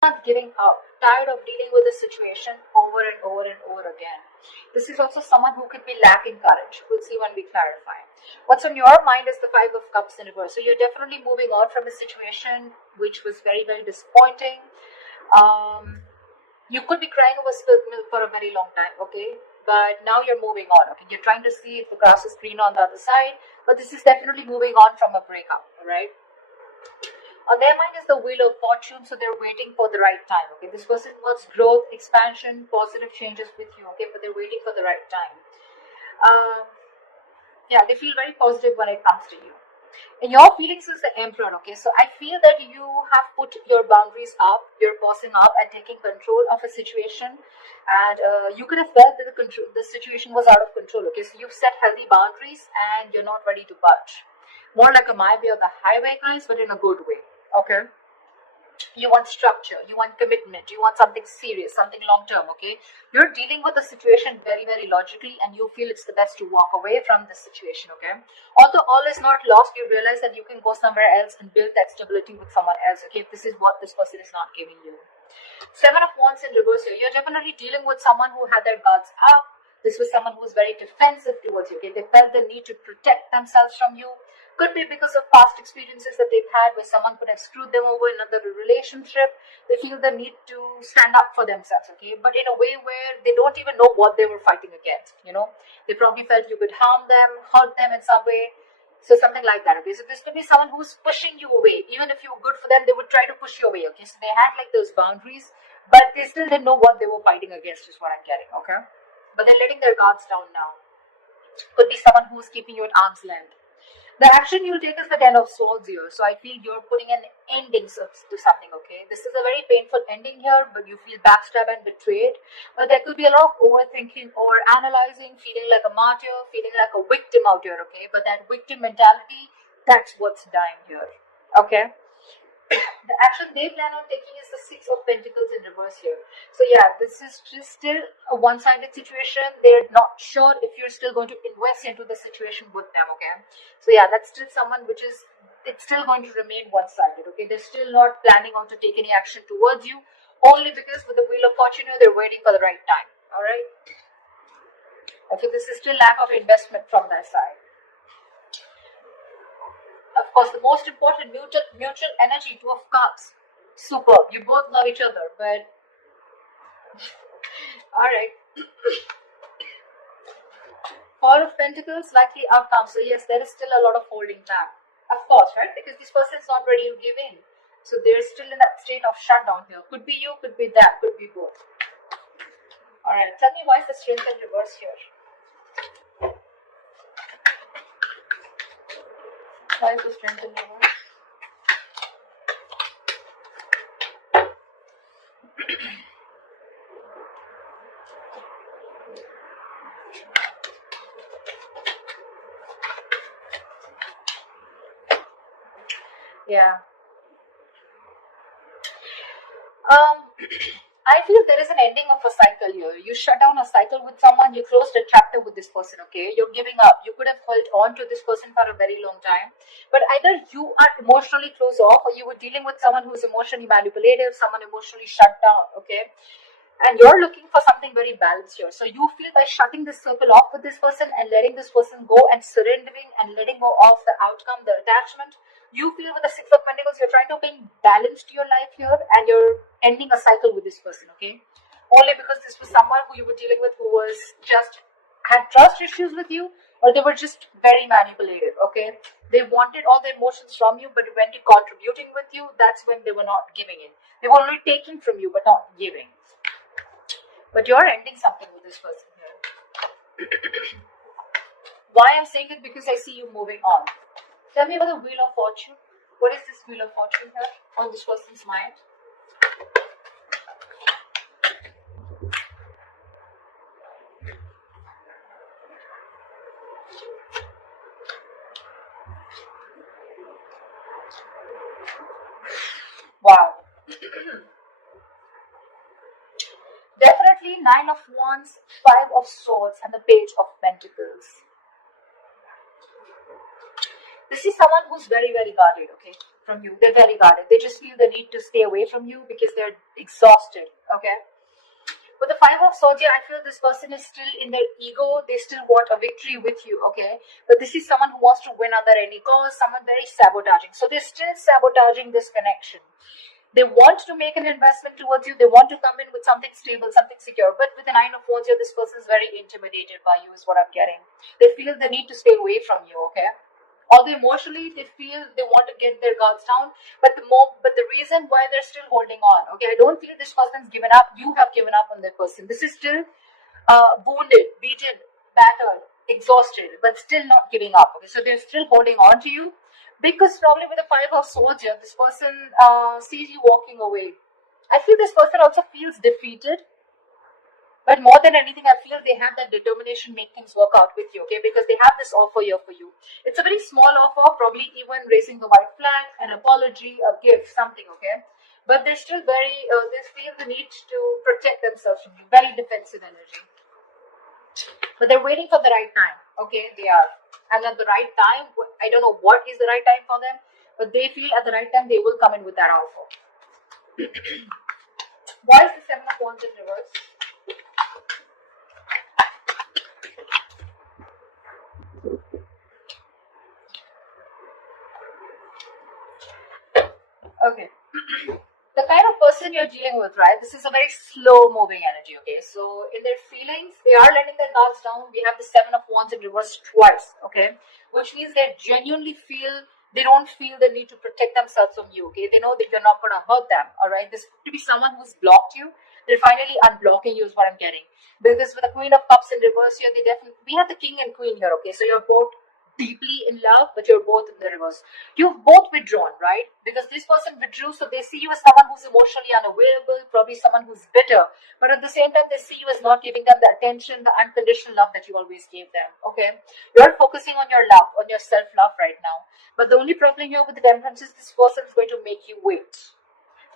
Not giving up, tired of dealing with the situation over and over and over again. This is also someone who could be lacking courage. We'll see when we clarify. What's on your mind is the Five of Cups in reverse. So you're definitely moving on from a situation which was very, very disappointing. Um, you could be crying over spilled milk for a very long time, okay? But now you're moving on, okay? You're trying to see if the grass is green on the other side, but this is definitely moving on from a breakup, all right? On their mind is the wheel of fortune, so they're waiting for the right time. Okay, this person wants growth, expansion, positive changes with you. Okay, but they're waiting for the right time. Um, yeah, they feel very positive when it comes to you. And your feelings is the emperor. Okay, so I feel that you have put your boundaries up, you're bossing up and taking control of a situation, and you could have felt that the situation was out of control. Okay, so you've set healthy boundaries and you're not ready to budge. More like a my way or the highway, guys, but in a good way. Okay, you want structure, you want commitment, you want something serious, something long term. Okay, you're dealing with the situation very, very logically, and you feel it's the best to walk away from this situation. Okay, although all is not lost, you realize that you can go somewhere else and build that stability with someone else. Okay, if this is what this person is not giving you. Seven of Wands in reverse here. You're definitely dealing with someone who had their guards up. This was someone who was very defensive towards you. Okay, they felt the need to protect themselves from you. Could be because of past experiences that they've had where someone could have screwed them over in another relationship. They feel the need to stand up for themselves, okay? But in a way where they don't even know what they were fighting against, you know? They probably felt you could harm them, hurt them in some way. So something like that, okay? So this could be someone who's pushing you away. Even if you were good for them, they would try to push you away, okay? So they had like those boundaries, but they still didn't know what they were fighting against, is what I'm getting, okay? But they're letting their guards down now. Could be someone who's keeping you at arm's length. The action you'll take is the Ten of Swords here. So I feel you're putting an ending to something, okay? This is a very painful ending here, but you feel backstabbed and betrayed. But there could be a lot of overthinking, over analyzing, feeling like a martyr, feeling like a victim out here, okay? But that victim mentality, that's what's dying here, okay? The action they plan on taking is the Six of Pentacles in reverse here. So yeah, this is just still a one-sided situation. They're not sure if you're still going to invest into the situation with them, okay? So yeah, that's still someone which is, it's still going to remain one-sided, okay? They're still not planning on to take any action towards you, only because with the Wheel of Fortune, they're waiting for the right time, all right? Okay, this is still lack of investment from their side. Of course, the most important, mutual energy, Two of Cups. Superb. You both love each other, but alright. Four of Pentacles, likely outcome. So yes, there is still a lot of holding back. Of course, right? Because this person is not ready to give in. So they're still in that state of shutdown here. Could be you, could be that, could be both. Alright, tell me why is the Strength in reverse here? Why is the Strength in reverse? Yeah. I feel there is an ending of a cycle here. You shut down a cycle with someone, you closed a chapter with this person, okay? You're giving up. You could have held on to this person for a very long time. But either you are emotionally closed off or you were dealing with someone who's emotionally manipulative, someone emotionally shut down, okay? And you're looking for something very balanced here. So you feel by shutting this circle off with this person and letting this person go and surrendering and letting go of the outcome, the attachment, you feel with the Six of Pentacles, you're trying to bring balance to your life here and you're ending a cycle with this person, okay? Only because this was someone who you were dealing with who was just had trust issues with you, or they were just very manipulative, okay? They wanted all the emotions from you, but when to contributing with you, that's when they were not giving in. They were only taking from you, but not giving. But you're ending something with this person here. Why I'm saying it? Because I see you moving on. Tell me about the Wheel of Fortune. What is this Wheel of Fortune here on this person's mind? Wow. Definitely Nine of Wands, Five of Swords, and the Page of Pentacles. This is someone who's very, very guarded, okay, from you. They're very guarded. They just feel the need to stay away from you because they're exhausted, okay. With the Five of Swords here, I feel this person is still in their ego. They still want a victory with you, okay? But this is someone who wants to win under any cost, someone very sabotaging. So they're still sabotaging this connection. They want to make an investment towards you. They want to come in with something stable, something secure. But with the Nine of Wands here, this person is very intimidated by you is what I'm getting. They feel the need to stay away from you, okay? Although emotionally they feel they want to get their guards down, but the reason why they're still holding on, okay, I don't feel this person's given up. You have given up on that person. This is still wounded, beaten, battered, exhausted, but still not giving up. Okay, so they're still holding on to you because probably with the Five of Swords here, this person sees you walking away. I feel this person also feels defeated. But more than anything, I feel they have that determination, make things work out with you, okay? Because they have this offer here for you. It's a very small offer, probably even raising the white flag, an apology, a gift, something, okay? But they're still very, they feel the need to protect themselves from you. Very defensive energy. But they're waiting for the right time, okay? They are. And at the right time, I don't know what is the right time for them, but they feel at the right time they will come in with that offer. Why is the Seven of Wands in reverse? Okay. The kind of person you're dealing with, right? This is a very slow moving energy, okay? So in their feelings, they are letting their guards down. We have the Seven of Wands in reverse twice, okay? Which means they genuinely feel, they don't feel the need to protect themselves from you, okay? They know that you're not going to hurt them, all right? This could be someone who's blocked you. They're finally unblocking you is what I'm getting. Because with the Queen of Cups in reverse here, they definitely, we have the King and Queen here, okay? So you're both deeply in love, but you're both in the reverse. You've both withdrawn, right? Because this person withdrew, so they see you as someone who's emotionally unavailable, probably someone who's bitter. But at the same time, they see you as not giving them the attention, the unconditional love that you always gave them, okay? You're focusing on your love, on your self-love right now. But the only problem here with the Temperance is this person is going to make you wait.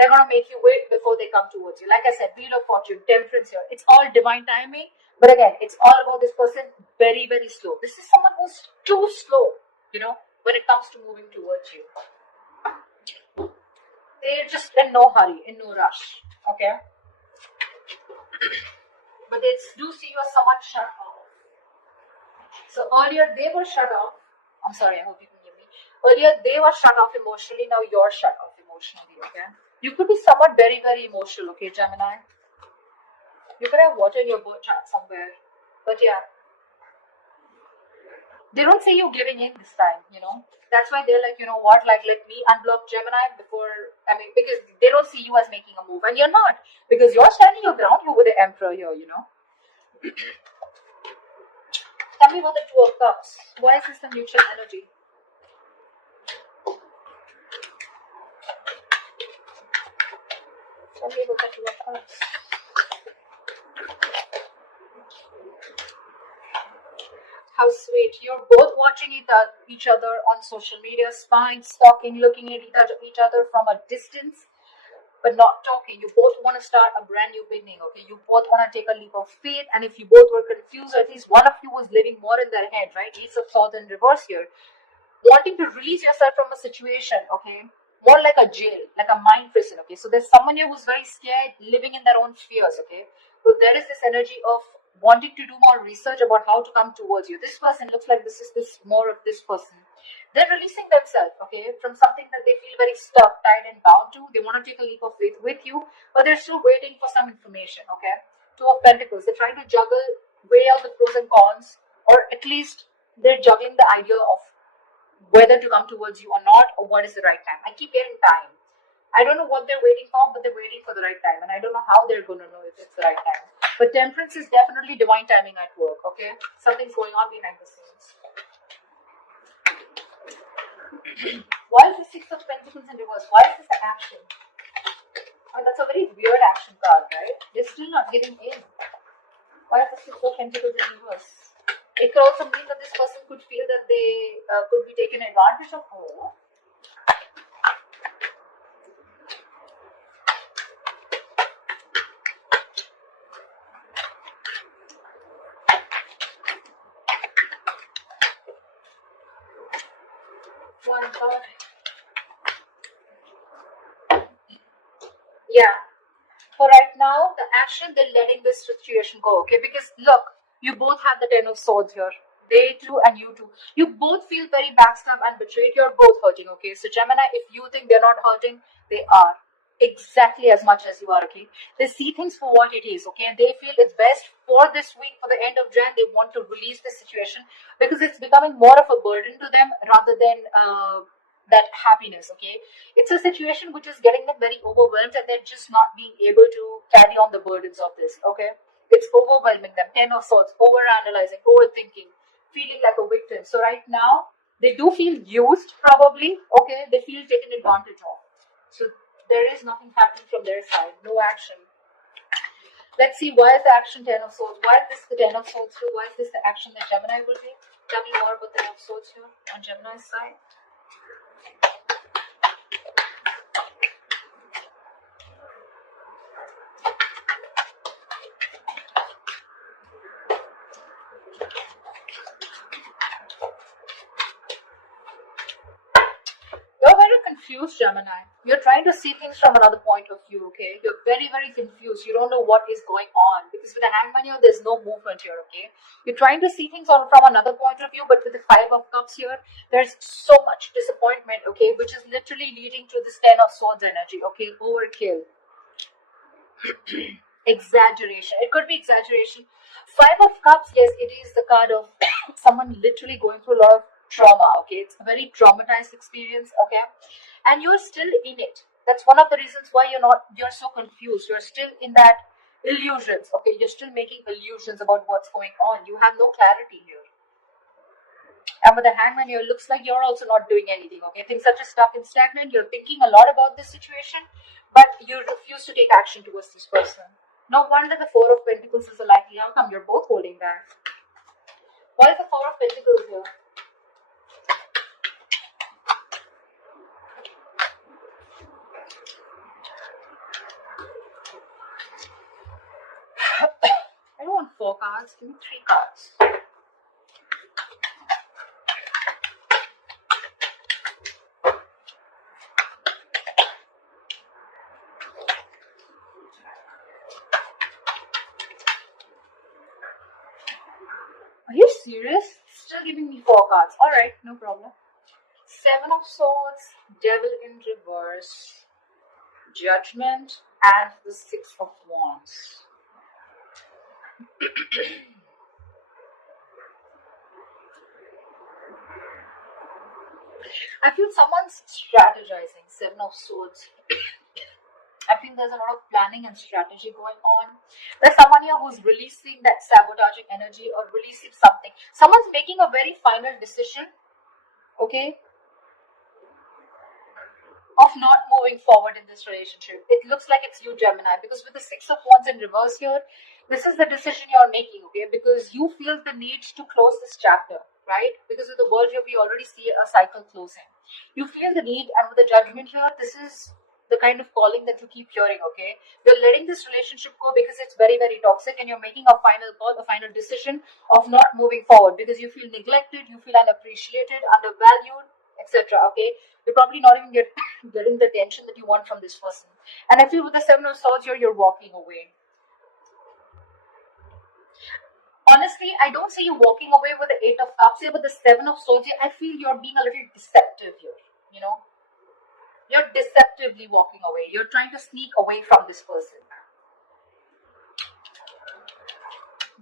They're going to make you wait before they come towards you. Like I said, Wheel of Fortune, Temperance here. It's all divine timing. But again, it's all about this person very, very slow. This is someone who's too slow, when it comes to moving towards you. They're just in no hurry, in no rush. Okay? But they do see you as someone shut off. So earlier they were shut off. I'm sorry, I hope you can hear me. Earlier they were shut off emotionally, now you're shut off emotionally, okay? You could be someone very, very emotional, okay, Gemini? You could have water in your birth chart somewhere. But yeah. They don't see you giving in this time, That's why they're like, what, like, let me unblock Gemini because they don't see you as making a move. And you're not. Because you're standing your ground here with the Emperor here, Tell me about the Two of Cups. Why is this the neutral energy? Tell me about the Two of Cups. How sweet. You're both watching each other on social media, spying, stalking, looking at each other from a distance, but not talking. You both want to start a brand new beginning, okay? You both want to take a leap of faith, and if you both were confused, at least one of you was living more in their head, right? Ace of Swords in reverse here. Wanting to release yourself from a situation, okay? More like a jail, like a mind prison, okay? So there's someone here who's very scared, living in their own fears, okay? So there is this energy of wanting to do more research about how to come towards you. This person looks like this more of this person. They're releasing themselves, okay, from something that they feel very stuck, tied, and bound to. They want to take a leap of faith with you, but they're still waiting for some information, okay? Two of Pentacles. They're trying to juggle, weigh out the pros and cons, or at least they're juggling the idea of whether to come towards you or not, or what is the right time. I keep getting time. I don't know what they're waiting for, but they're waiting for the right time, and I don't know how they're going to know if it's the right time. But Temperance is definitely divine timing at work, okay? Something's going on behind the scenes. Why is the Six of Pentacles in reverse? Why is this an action? That's a very weird action card, right? They're still not giving in. Why is the Six of Pentacles in reverse? It could also mean that this person could feel that they could be taken advantage of. One card. Yeah. For right now, the action, they're letting this situation go, okay? Because look, you both have the Ten of Swords here. They too and you too. You both feel very backstabbed and betrayed. You're both hurting, okay? So Gemini, if you think they're not hurting, they are. Exactly as much as you are, okay? They see things for what it is, okay? And they feel it's best for this week, for the end of Jan, they want to release the situation because it's becoming more of a burden to them rather than that happiness, okay? It's a situation which is getting them very overwhelmed and they're just not being able to carry on the burdens of this, okay? It's overwhelming them. Ten of Swords, overanalyzing, overthinking, feeling like a victim. So right now, they do feel used probably, okay? They feel taken advantage of. So there is nothing happening from their side, no action. Let's see, why is the action Ten of Swords? Why is this the Ten of Swords here? Why is this the action that Gemini will take? Tell me more about the Ten of Swords here on Gemini's side. You're very confused, Gemini. You're trying to see things from another point of view, okay? You're very, very confused. You don't know what is going on because with the Hangman here, there's no movement here, okay? You're trying to see things from another point of view, but with the Five of Cups here, there's so much disappointment, okay? Which is literally leading to this Ten of Swords energy, okay? Overkill. Exaggeration. It could be exaggeration. Five of Cups, yes, it is the card of someone literally going through a lot of trauma, okay? It's a very traumatized experience, okay? And you're still in it. That's one of the reasons why you're so confused. You're still in that illusions, okay? You're still making illusions about what's going on. You have no clarity here. And with the Hangman here, looks like you're also not doing anything, okay? Things are just stuck and stagnant. You're thinking a lot about this situation, but you refuse to take action towards this person. No wonder the Four of Pentacles is a likely outcome. You're both holding back. Why is the Four of Pentacles here? I don't want 4 cards. Give me 3 cards. Are you serious? Still giving me 4 cards. Alright, no problem. 7 of Swords, Devil in reverse, Judgment, and the 6 of Wands. I feel someone's strategizing. 7 of Swords. I think there's a lot of planning and strategy going on. There's someone here who's releasing that sabotaging energy or releasing something. Someone's making a very final decision, okay, of not moving forward in this relationship. It looks like it's you, Gemini, because with the 6 of Wands in reverse here, this is the decision you're making, okay, because you feel the need to close this chapter, right? Because of the world here, we already see a cycle closing. You feel the need, and with the Judgment here, this is the kind of calling that you keep hearing, okay? You're letting this relationship go because it's very, very toxic, and you're making a final call, a final decision of not moving forward because you feel neglected, you feel unappreciated, undervalued, etc. Okay, you're probably not even getting the attention that you want from this person. And I feel with the 7 of Swords here, you're walking away. Honestly, I don't see you walking away with the 8 of Cups here, but the 7 of Swords here, I feel you're being a little deceptive here, you know? You're deceptively walking away. You're trying to sneak away from this person.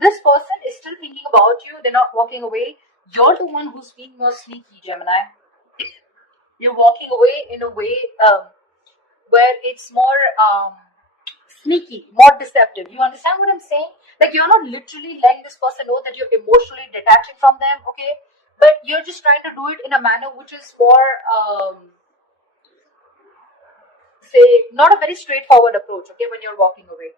This person is still thinking about you. They're not walking away. You're the one who's being more sneaky, Gemini. You're walking away in a way where it's more sneaky, more deceptive. You understand what I'm saying? Like, you're not literally letting this person know that you're emotionally detaching from them, okay? But you're just trying to do it in a manner which is more say, not a very straightforward approach, okay, when you're walking away.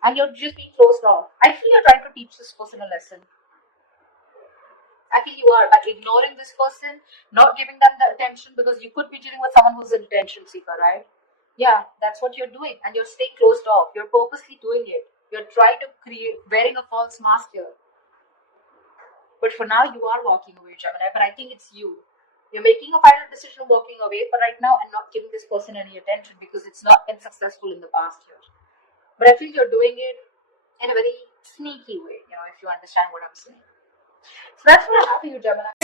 And you're just being closed off. I feel you're trying to teach this person a lesson. I feel you are, by ignoring this person, not giving them the attention, because you could be dealing with someone who's an attention seeker, right? Yeah, that's what you're doing. And you're staying closed off. You're purposely doing it. You're trying to create, wearing a false mask here. But for now, you are walking away, Gemini. But I think it's you. You're making a final decision, walking away for right now, and not giving this person any attention because it's not been successful in the past year. But I feel you're doing it in a very sneaky way, if you understand what I'm saying. So that's what I have for you, Gemini.